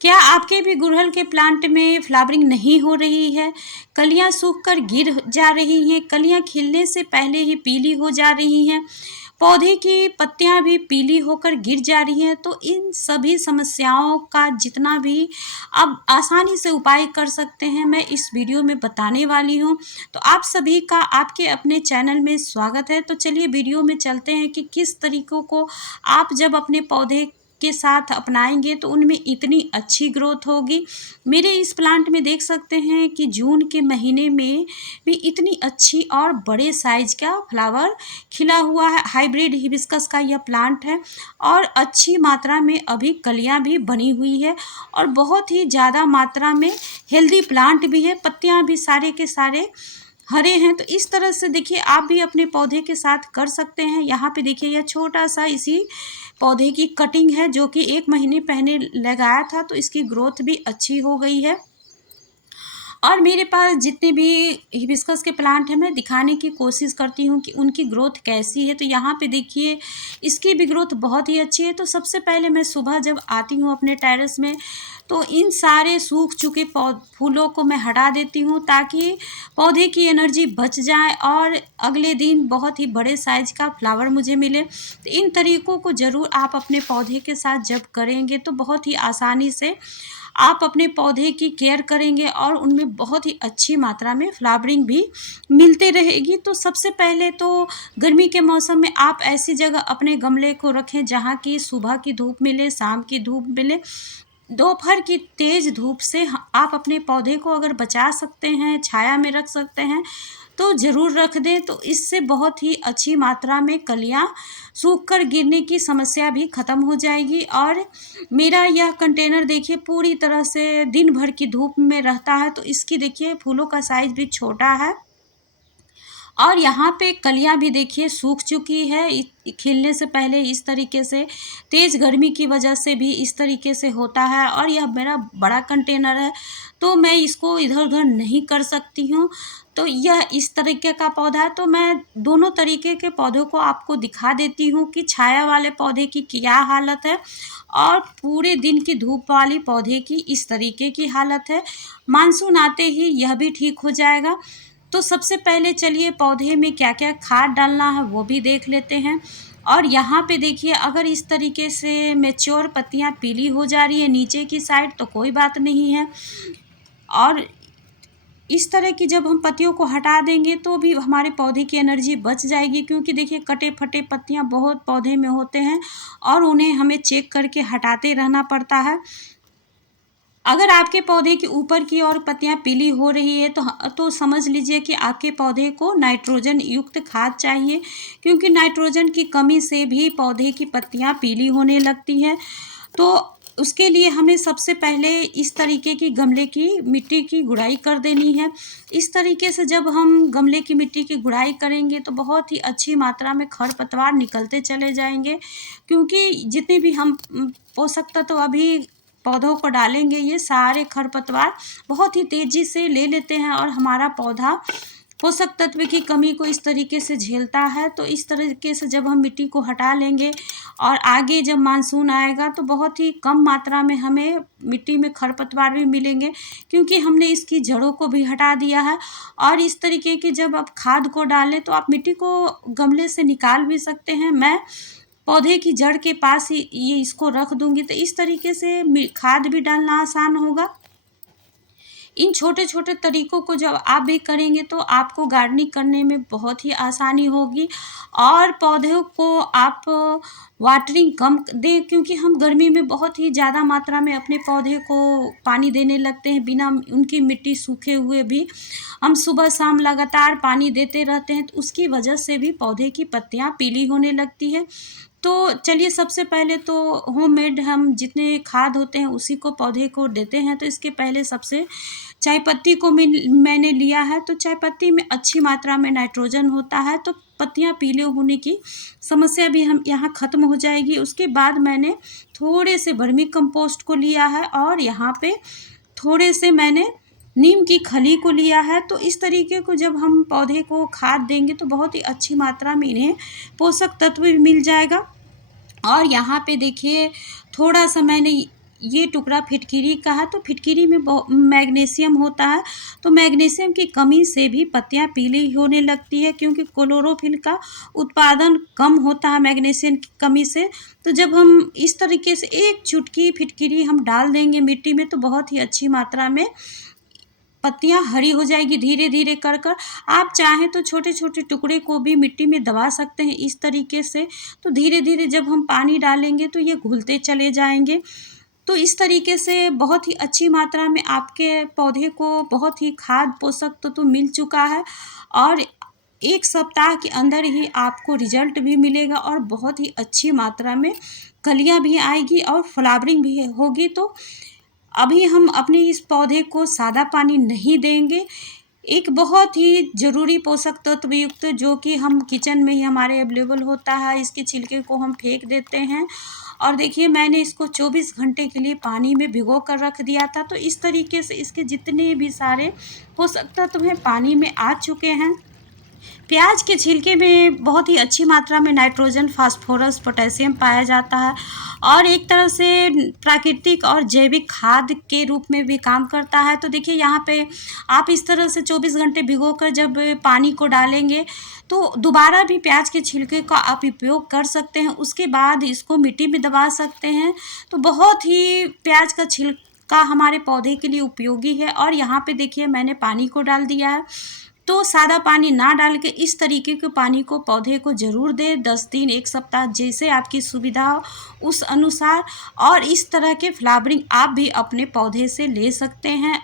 क्या आपके भी गुड़हल के प्लांट में फ्लावरिंग नहीं हो रही है? कलियां सूखकर गिर जा रही हैं, कलियां खिलने से पहले ही पीली हो जा रही हैं, पौधे की पत्तियां भी पीली होकर गिर जा रही हैं। तो इन सभी समस्याओं का जितना भी आप आसानी से उपाय कर सकते हैं, मैं इस वीडियो में बताने वाली हूं। तो आप सभी का आपके अपने चैनल में स्वागत है। तो चलिए वीडियो में चलते हैं कि किस तरीकों को आप जब अपने पौधे के साथ अपनाएंगे तो उनमें इतनी अच्छी ग्रोथ होगी। मेरे इस प्लांट में देख सकते हैं कि जून के महीने में भी इतनी अच्छी और बड़े साइज का फ्लावर खिला हुआ है। हाइब्रिड हिबिस्कस का यह प्लांट है और अच्छी मात्रा में अभी कलियां भी बनी हुई है और बहुत ही ज़्यादा मात्रा में हेल्दी प्लांट भी है। पत्तियां भी सारे के सारे हरे हैं। तो इस तरह से देखिए आप भी अपने पौधे के साथ कर सकते हैं। यहाँ पे देखिए यह छोटा सा इसी पौधे की कटिंग है जो कि 1 महीने पहले लगाया था, तो इसकी ग्रोथ भी अच्छी हो गई है। और मेरे पास जितने भी हिबिस्कस के प्लांट हैं मैं दिखाने की कोशिश करती हूँ कि उनकी ग्रोथ कैसी है। तो यहाँ पे देखिए इसकी भी ग्रोथ बहुत ही अच्छी है। तो सबसे पहले मैं सुबह जब आती हूँ अपने टेरेस में तो इन सारे सूख चुके फूलों को मैं हटा देती हूँ ताकि पौधे की एनर्जी बच जाए और अगले दिन बहुत ही बड़े साइज का फ्लावर मुझे मिले। तो इन तरीकों को ज़रूर आप अपने पौधे के साथ जब करेंगे तो बहुत ही आसानी से आप अपने पौधे की केयर करेंगे और उनमें बहुत ही अच्छी मात्रा में फ्लावरिंग भी मिलते रहेगी। तो सबसे पहले तो गर्मी के मौसम में आप ऐसी जगह अपने गमले को रखें जहाँ की सुबह की धूप मिले, शाम की धूप मिले। दोपहर की तेज़ धूप से आप अपने पौधे को अगर बचा सकते हैं, छाया में रख सकते हैं तो ज़रूर रख दें। तो इससे बहुत ही अच्छी मात्रा में कलियां सूख कर गिरने की समस्या भी ख़त्म हो जाएगी। और मेरा यह कंटेनर देखिए पूरी तरह से दिन भर की धूप में रहता है, तो इसकी देखिए फूलों का साइज़ भी छोटा है और यहाँ पे कलियां भी देखिए सूख चुकी है। खिलने से पहले इस तरीके से तेज़ गर्मी की वजह से भी इस तरीके से होता है। और यह मेरा बड़ा कंटेनर है तो मैं इसको इधर उधर नहीं कर सकती हूँ। तो यह इस तरीके का पौधा है। तो मैं दोनों तरीके के पौधों को आपको दिखा देती हूँ कि छाया वाले पौधे की क्या हालत है और पूरे दिन की धूप वाली पौधे की इस तरीके की हालत है। मानसून आते ही यह भी ठीक हो जाएगा। तो सबसे पहले चलिए पौधे में क्या क्या खाद डालना है वो भी देख लेते हैं। और यहाँ पे देखिए अगर इस तरीके से मैच्योर पत्तियाँ पीली हो जा रही है नीचे की साइड तो कोई बात नहीं है। और इस तरह की जब हम पत्तियों को हटा देंगे तो भी हमारे पौधे की एनर्जी बच जाएगी, क्योंकि देखिए कटे फटे पत्तियाँ बहुत पौधे में होते हैं और उन्हें हमें चेक करके हटाते रहना पड़ता है। अगर आपके पौधे के ऊपर की ओर पत्तियां पीली हो रही है तो समझ लीजिए कि आपके पौधे को नाइट्रोजन युक्त खाद चाहिए, क्योंकि नाइट्रोजन की कमी से भी पौधे की पत्तियां पीली होने लगती हैं। तो उसके लिए हमें सबसे पहले इस तरीके की गमले की मिट्टी की गुड़ाई कर देनी है। इस तरीके से जब हम गमले की मिट्टी की गुड़ाई करेंगे तो बहुत ही अच्छी मात्रा में खरपतवार निकलते चले जाएंगे, क्योंकि जितने भी हम पोषक तत्व अभी पौधों को डालेंगे ये सारे खरपतवार बहुत ही तेज़ी से ले लेते हैं और हमारा पौधा पोषक तत्व की कमी को इस तरीके से झेलता है। तो इस तरीके से जब हम मिट्टी को हटा लेंगे और आगे जब मानसून आएगा तो बहुत ही कम मात्रा में हमें मिट्टी में खरपतवार भी मिलेंगे, क्योंकि हमने इसकी जड़ों को भी हटा दिया है। और इस तरीके की जब आप खाद को डालें तो आप मिट्टी को गमले से निकाल भी सकते हैं। मैं पौधे की जड़ के पास ही ये इसको रख दूंगी, तो इस तरीके से खाद भी डालना आसान होगा। इन छोटे छोटे तरीकों को जब आप भी करेंगे तो आपको गार्डनिंग करने में बहुत ही आसानी होगी और पौधों को आप वाटरिंग कम दें, क्योंकि हम गर्मी में बहुत ही ज़्यादा मात्रा में अपने पौधे को पानी देने लगते हैं बिना उनकी मिट्टी सूखे हुए भी। हम सुबह शाम लगातार पानी देते रहते हैं तो उसकी वजह से भी पौधे की पत्तियां पीली होने लगती है। तो चलिए सबसे पहले तो होममेड हम जितने खाद होते हैं उसी को पौधे को देते हैं। तो इसके पहले सबसे चाय पत्ती को मैंने लिया है। तो चाय पत्ती में अच्छी मात्रा में नाइट्रोजन होता है तो पत्तियां पीले होने की समस्या भी हम यहाँ ख़त्म हो जाएगी। उसके बाद मैंने थोड़े से वर्मी कंपोस्ट को लिया है और यहाँ पे थोड़े से मैंने नीम की खली को लिया है। तो इस तरीके को जब हम पौधे को खाद देंगे तो बहुत ही अच्छी मात्रा में इन्हें पोषक तत्व भी मिल जाएगा। और यहाँ पे देखिए थोड़ा सा मैंने ये टुकड़ा फिटकिरी का है। तो फिटकिरी में मैग्नीशियम होता है, तो मैग्नीशियम की कमी से भी पत्तियां पीली होने लगती है, क्योंकि क्लोरोफिल का उत्पादन कम होता है मैग्नीशियम की कमी से। तो जब हम इस तरीके से एक चुटकी फिटकिरी हम डाल देंगे मिट्टी में, तो बहुत ही अच्छी मात्रा में पत्तियां हरी हो जाएगी धीरे धीरे कर कर। आप चाहें तो छोटे छोटे टुकड़े को भी मिट्टी में दबा सकते हैं इस तरीके से। तो धीरे धीरे जब हम पानी डालेंगे तो ये घुलते चले जाएंगे। तो इस तरीके से बहुत ही अच्छी मात्रा में आपके पौधे को बहुत ही खाद पोषक तो मिल चुका है, और 1 सप्ताह के अंदर ही आपको रिजल्ट भी मिलेगा और बहुत ही अच्छी मात्रा में कलियां भी आएगी और फ्लावरिंग भी होगी। तो अभी हम अपने इस पौधे को सादा पानी नहीं देंगे। एक बहुत ही ज़रूरी पोषक तत्व युक्त जो कि हम किचन में ही हमारे अवेलेबल होता है, इसके छिलके को हम फेंक देते हैं। और देखिए मैंने इसको 24 घंटे के लिए पानी में भिगो कर रख दिया था। तो इस तरीके से इसके जितने भी सारे पोषक तत्व हैं पानी में आ चुके हैं। प्याज के छिलके में बहुत ही अच्छी मात्रा में नाइट्रोजन, फास्फोरस, पोटेशियम पाया जाता है, और एक तरह से प्राकृतिक और जैविक खाद के रूप में भी काम करता है। तो देखिए यहाँ पे आप इस तरह से 24 घंटे भिगोकर जब पानी को डालेंगे तो दोबारा भी प्याज के छिलके का आप उपयोग कर सकते हैं। उसके बाद इसको मिट्टी में दबा सकते हैं। तो बहुत ही प्याज का छिलका हमारे पौधे के लिए उपयोगी है। और यहाँ पे देखिए मैंने पानी को डाल दिया है। तो सादा पानी ना डाल के इस तरीके के पानी को पौधे को ज़रूर दें, 10 दिन 1 सप्ताह जैसे आपकी सुविधा हो उस अनुसार। और इस तरह के फ्लावरिंग आप भी अपने पौधे से ले सकते हैं।